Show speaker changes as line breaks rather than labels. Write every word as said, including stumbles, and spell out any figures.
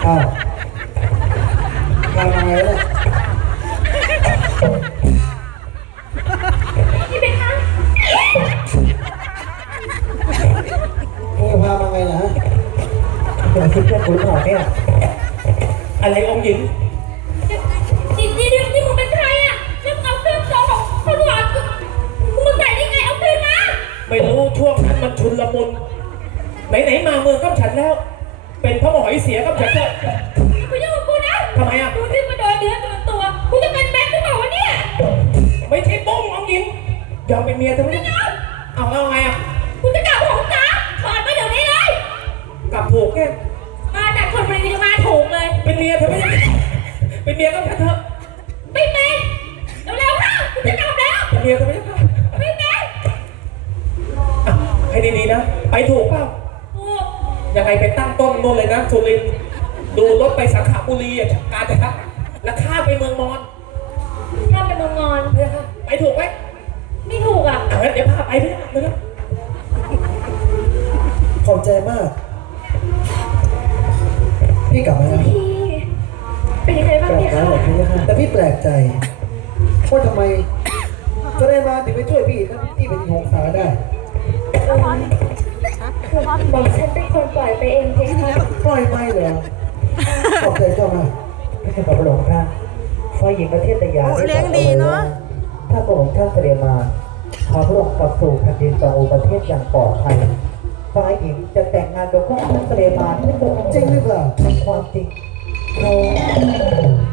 อ้าวทำยังไงเนี่ย
นี่เป็นคะ
มึงจะพามาไงนะเป็นคิดแค่คุณหรอเนี่ย
อะไรองค์หญิง
นี่นี่นี่นี่มึงเป็นใครอ่ะนี่มึงเอาเครื่องโซ่ของคนหวานมึงใส่ได้ไงเอาคืนมา
ไม่รู้ช่วงนั้นมันชุนละมุนไหนๆมาเมืองกับฉันแล้วเป็นพระมหอยเสียกับฉันเถอะ
กูจะบอกกูนะ
ทำไมอ่ะ
ดูที่มาโดนเนื้อโดนตัวกูจะเป็นแม็กซ์หรือเปล่าวะเนี่ย
ไม่ใช่บ้งองค์หญิงยอมเป็นเมียเธอไม่ได้เอาเอาไงอ่ะ
กูจะกลับของจ้าถอดมาเดี๋ยวนี้เลย
กลับถูกแค่
มาจากคนบุรีมาถูกเลย
เป็นเมียเธอไม่ได้เป็นเมียกับฉันเถอะ
ไม่เป็นเร็วๆค่ะกูจะกลับแล้ว
เป็นเมียเธอไม่ได้
ไม่เป็น
ให้ดีๆนะไปถูกเปล่ายังไงไปตั้งต้นโน่นเลยนะสุรินทร์ดูรถไปสังขบุรีอ่ะการจะครับแล้วข้ามไปเมืองมอญ
ข้ามไปเมืองมอญ
ไปถูกไหม
ไม่ถูกอ่ะ
เดี๋ยวพาไปด้วยนะเลย
ขอบใจมากพี่กลับมาแล้ว
พี่เป็นยังไงบ้างพี่คะ
แต่พี่แปลกใจว่าทำไมจะได้มาถึงไปช่วยพี่ถ้าพี่เป็นหงสาได้
คือบอกฉันเป็นคนปล่อยไปเองเพคะ
ปล่อยไปเหรอขอบใจเจ้ามากไม่ใช่กับพระองค์ท่านฝ่ายหญิงประเทศตะยาได้บอกเอาไว้ว่าถ้าพระองค์ท่านเสด็จมาพาพระองค์กลับสู่แผ่นดินจองประเทศอย่างปลอดภัยฝ่ายหญิงจะแต่งงานกับพระองค์ท่านเสด็จมาที่พระองค์จริงหรือเปล่าเป็นความจริงเรา